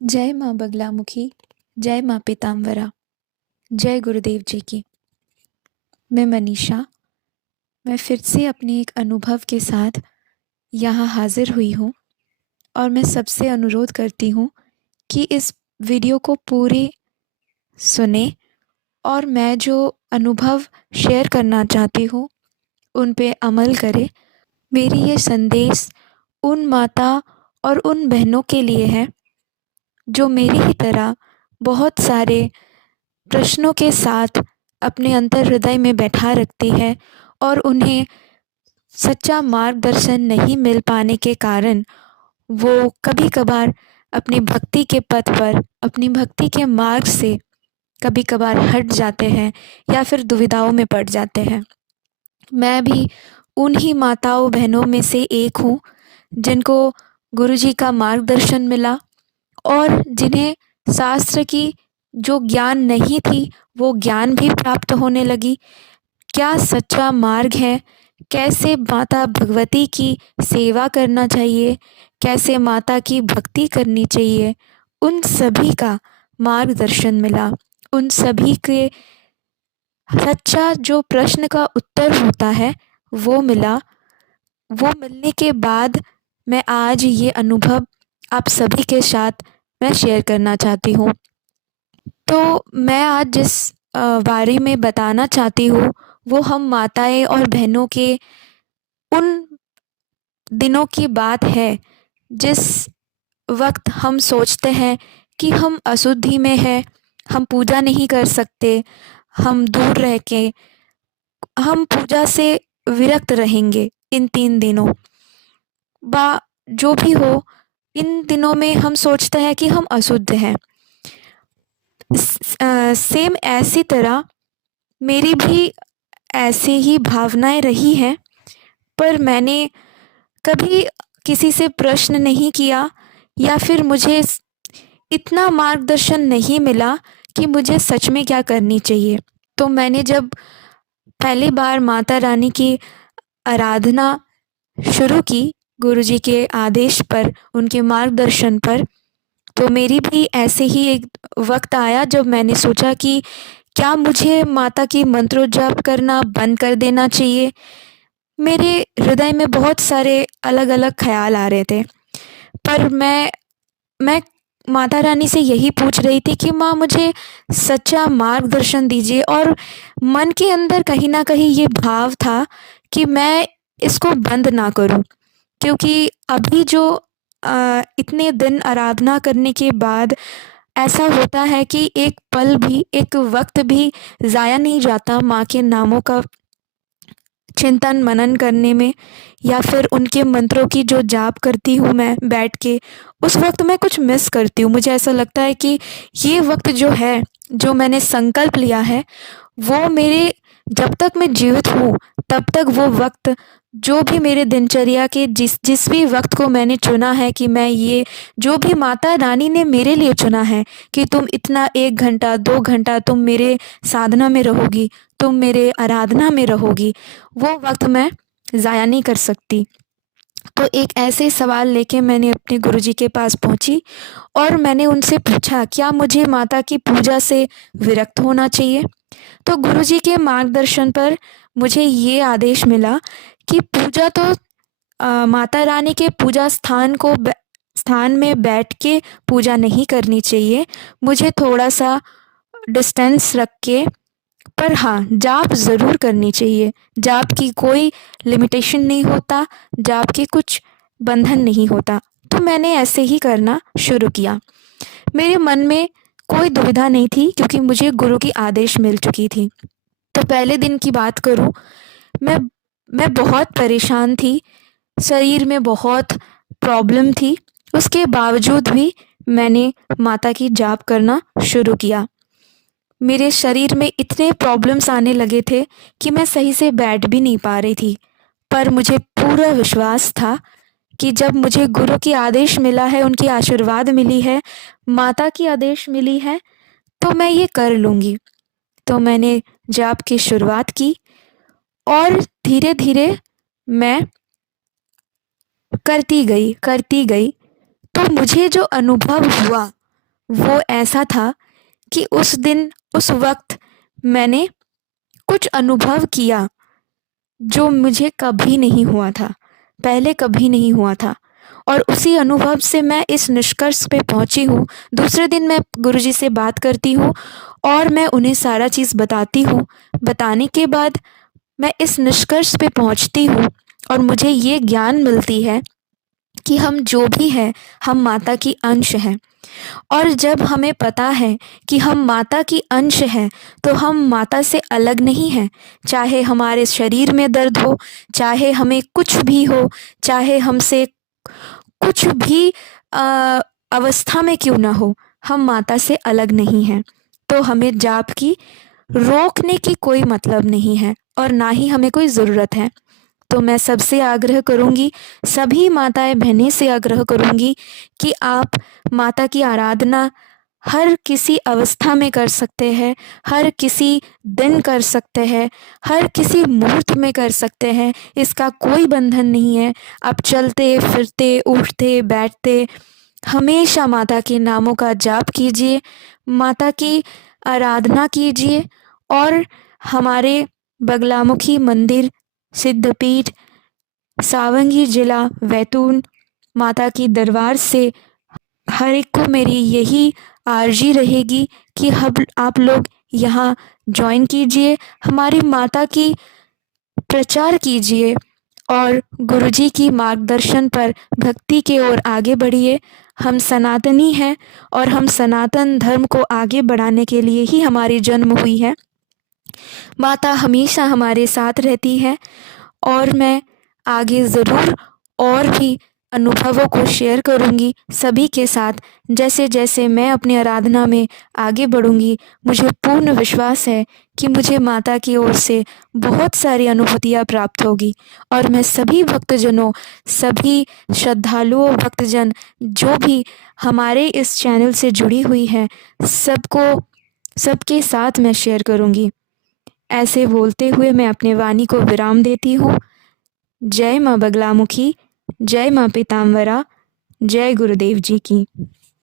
जय माँ बगलामुखी, जय माँ पीताम्बरा, जय गुरुदेव जी की। मैं मनीषा, मैं फिर से अपने एक अनुभव के साथ यहाँ हाजिर हुई हूँ और मैं सबसे अनुरोध करती हूँ कि इस वीडियो को पूरे सुने और मैं जो अनुभव शेयर करना चाहती हूँ उन पे अमल करें। मेरी ये संदेश उन माता और उन बहनों के लिए है जो मेरी ही तरह बहुत सारे प्रश्नों के साथ अपने अंतर हृदय में बैठा रखती है और उन्हें सच्चा मार्गदर्शन नहीं मिल पाने के कारण वो कभी कभार अपनी भक्ति के पथ पर, अपनी भक्ति के मार्ग से कभी कभार हट जाते हैं या फिर दुविधाओं में पड़ जाते हैं। मैं भी उन्हीं माताओं बहनों में से एक हूँ जिनको गुरुजी का मार्गदर्शन मिला और जिन्हें शास्त्र की जो ज्ञान नहीं थी वो ज्ञान भी प्राप्त होने लगी। क्या सच्चा मार्ग है, कैसे माता भगवती की सेवा करना चाहिए, कैसे माता की भक्ति करनी चाहिए, उन सभी का मार्गदर्शन मिला। उन सभी के सच्चा जो प्रश्न का उत्तर होता है वो मिला। वो मिलने के बाद मैं आज ये अनुभव आप सभी के साथ मैं शेयर करना चाहती हूँ। तो मैं आज जिस बारे में बताना चाहती हूँ वो हम माताएं और बहनों के उन दिनों की बात है जिस वक्त हम सोचते हैं कि हम अशुद्धि में हैं, हम पूजा नहीं कर सकते, हम दूर रह के हम पूजा से विरक्त रहेंगे इन 3 दिनों बा जो भी हो। इन दिनों में हम सोचते हैं कि हम अशुद्ध हैं। सेम ऐसी तरह मेरी भी ऐसी ही भावनाएं रही हैं, पर मैंने कभी किसी से प्रश्न नहीं किया या फिर मुझे इतना मार्गदर्शन नहीं मिला कि मुझे सच में क्या करनी चाहिए। तो मैंने जब पहली बार माता रानी की आराधना शुरू की गुरुजी के आदेश पर, उनके मार्गदर्शन पर, तो मेरी भी ऐसे ही एक वक्त आया जब मैंने सोचा कि क्या मुझे माता की मंत्रोच्चार करना बंद कर देना चाहिए। मेरे हृदय में बहुत सारे अलग अलग ख्याल आ रहे थे, पर मैं माता रानी से यही पूछ रही थी कि माँ मुझे सच्चा मार्गदर्शन दीजिए। और मन के अंदर कहीं ना कहीं ये भाव था कि मैं इसको बंद ना करूं, क्योंकि अभी जो इतने दिन आराधना करने के बाद ऐसा होता है कि एक पल भी, एक वक्त भी ज़ाया नहीं जाता माँ के नामों का चिंतन मनन करने में, या फिर उनके मंत्रों की जो जाप करती हूँ मैं बैठ के, उस वक्त मैं कुछ मिस करती हूँ। मुझे ऐसा लगता है कि ये वक्त जो है, जो मैंने संकल्प लिया है, वो मेरे जब तक मैं जीवित हूँ तब तक वो वक्त, जो भी मेरे दिनचर्या के जिस जिस भी वक्त को मैंने चुना है कि मैं ये, जो भी माता रानी ने मेरे लिए चुना है कि तुम इतना 1 घंटा 2 घंटा तुम मेरे साधना में रहोगी, तुम मेरे आराधना में रहोगी, वो वक्त मैं ज़ाया नहीं कर सकती। तो एक ऐसे सवाल लेके मैंने अपने गुरुजी के पास पहुंची और मैंने उनसे पूछा क्या मुझे माता की पूजा से विरक्त होना चाहिए। तो गुरुजी के मार्गदर्शन पर मुझे ये आदेश मिला कि पूजा तो माता रानी के पूजा स्थान में बैठ के पूजा नहीं करनी चाहिए, मुझे थोड़ा सा डिस्टेंस रख के, पर हाँ जाप ज़रूर करनी चाहिए। जाप की कोई लिमिटेशन नहीं होता, जाप के कुछ बंधन नहीं होता। तो मैंने ऐसे ही करना शुरू किया। मेरे मन में कोई दुविधा नहीं थी क्योंकि मुझे गुरु की आदेश मिल चुकी थी। तो पहले दिन की बात करूँ, मैं मैं बहुत परेशान थी, शरीर में बहुत प्रॉब्लम थी। उसके बावजूद भी मैंने माता की जाप करना शुरू किया। मेरे शरीर में इतने प्रॉब्लम्स आने लगे थे कि मैं सही से बैठ भी नहीं पा रही थी, पर मुझे पूरा विश्वास था कि जब मुझे गुरु की आदेश मिला है, उनकी आशीर्वाद मिली है, माता की आदेश मिली है, तो मैं ये कर लूँगी। तो मैंने जाप की शुरुआत की और धीरे धीरे मैं करती गई। तो मुझे जो अनुभव हुआ वो ऐसा था कि उस दिन उस वक्त मैंने कुछ अनुभव किया जो मुझे कभी नहीं हुआ था, पहले कभी नहीं हुआ था। और उसी अनुभव से मैं इस निष्कर्ष पे पहुंची हूँ। दूसरे दिन मैं गुरुजी से बात करती हूँ और मैं उन्हें सारा चीज़ बताती हूँ। बताने के बाद मैं इस निष्कर्ष पे पहुंचती हूँ और मुझे ये ज्ञान मिलती है कि हम जो भी हैं, हम माता की अंश हैं। और जब हमें पता है कि हम माता की अंश हैं, तो हम माता से अलग नहीं हैं। चाहे हमारे शरीर में दर्द हो, चाहे हमें कुछ भी हो, चाहे हमसे कुछ भी अवस्था में क्यों ना हो, हम माता से अलग नहीं हैं। तो हमें जाप की रोकने की कोई मतलब नहीं है और ना ही हमें कोई ज़रूरत है। तो मैं सबसे आग्रह करूँगी, सभी माताएं बहनें से आग्रह करूँगी कि आप माता की आराधना हर किसी अवस्था में कर सकते हैं, हर किसी दिन कर सकते हैं, हर किसी मुहूर्त में कर सकते हैं। इसका कोई बंधन नहीं है। आप चलते फिरते उठते बैठते हमेशा माता के नामों का जाप कीजिए, माता की आराधना कीजिए और हमारे बगलामुखी मंदिर, सिद्धपीठ, सावंगी जिला बैतूल माता की दरबार से हर एक को मेरी यही आर्जी रहेगी कि हम आप लोग यहाँ ज्वाइन कीजिए, हमारी माता की प्रचार कीजिए और गुरुजी की मार्गदर्शन पर भक्ति की ओर आगे बढ़िए। हम सनातनी हैं और हम सनातन धर्म को आगे बढ़ाने के लिए ही हमारी जन्म हुई है। माता हमेशा हमारे साथ रहती है और मैं आगे ज़रूर और भी अनुभवों को शेयर करूँगी सभी के साथ। जैसे जैसे मैं अपनी आराधना में आगे बढ़ूँगी, मुझे पूर्ण विश्वास है कि मुझे माता की ओर से बहुत सारी अनुभूतियाँ प्राप्त होगी। और मैं सभी भक्तजनों, सभी श्रद्धालुओं, भक्तजन जो भी हमारे इस चैनल से जुड़ी हुई हैं, सबको सबके साथ मैं शेयर करूँगी। ऐसे बोलते हुए मैं अपने वाणी को विराम देती हूँ। जय माँ बगलामुखी, जय माँ पीताम्बरा, जय गुरुदेव जी की।